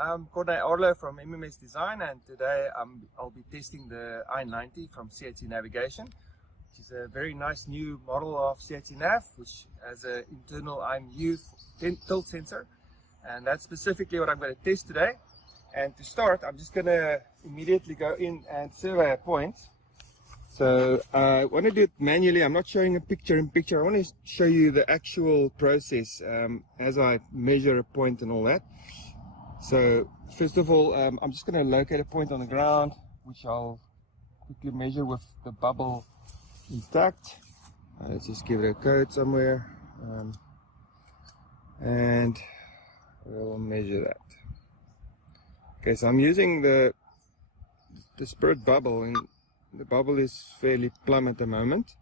I'm Corday Arlo from MMS Design, and today I'll be testing the i90 from CHC Navigation, which is a very nice new model of CHCNAV, which has an internal IMU tilt sensor, and that's specifically what I'm going to test today. And to start, I'm just going to immediately go in and survey a point. So I want to do it manually. I'm not showing a picture-in-picture. I want to show you the actual process as I measure a point and all that. So first of all, I'm just going to locate a point on the ground, which I'll quickly measure with the bubble intact. Let's just give it a code somewhere, and we'll measure that. Okay, so I'm using the spirit bubble, and the bubble is fairly plumb at the moment.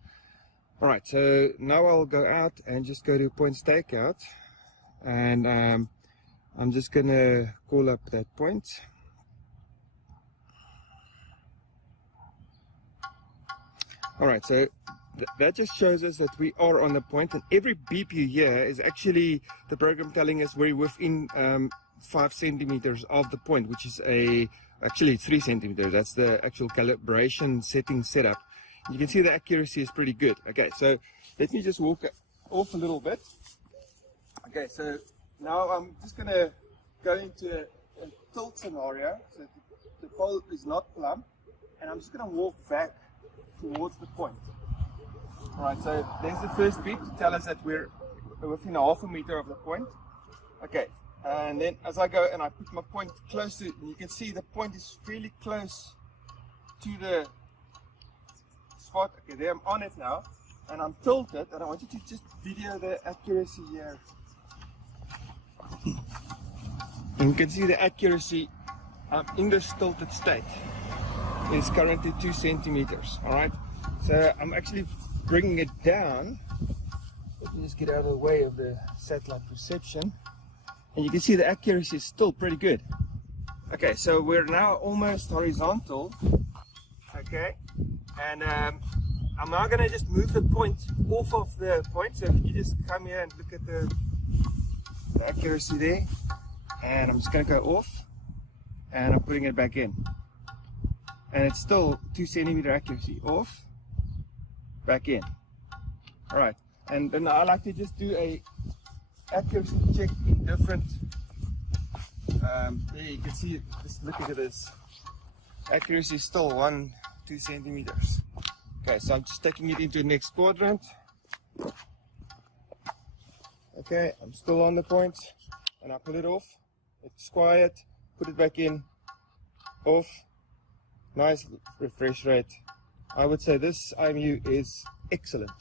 Alright, so now I'll go out and just go to point stakeout, and I'm just gonna call up that point. Alright, so that just shows us that we are on the point, and every beep you hear is actually the program telling us we're within 5 centimeters of the point, which is actually 3 centimeters. That's the actual calibration setting setup. You can see the accuracy is pretty good. Okay, so let me just walk off a little bit. Okay, so now I'm just going to go into a tilt scenario, so the pole is not plumb, and I'm just going to walk back towards the point. Alright, so there's the first beep to tell us that we're within ½ meter of the point. Okay, and then as I go and I put my point close to it, and you can see the point is fairly close to the spot. Okay, there I'm on it now, and I'm tilted, and I want you to just video the accuracy here. And you can see the accuracy in this tilted state is currently 2 centimeters. Alright, so I'm actually bringing it down. Let me just get out of the way of the satellite reception, and you can see the accuracy is still pretty good. Okay, so we're now almost horizontal. Okay, and I'm now going to just move the point off of the point. So if you just come here and look at the accuracy there, and I'm just going to go off, and I'm putting it back in, and it's still 2 centimeter accuracy. Off, back in. Alright, and then I like to just do a accuracy check in different there you can see it. Just look at this, accuracy is still 1-2 centimeters. Okay, so I'm just taking it into the next quadrant. Okay, I'm still on the point, and I pull it off. It's quiet, put it back in, off. Nice refresh rate. I would say this IMU is excellent.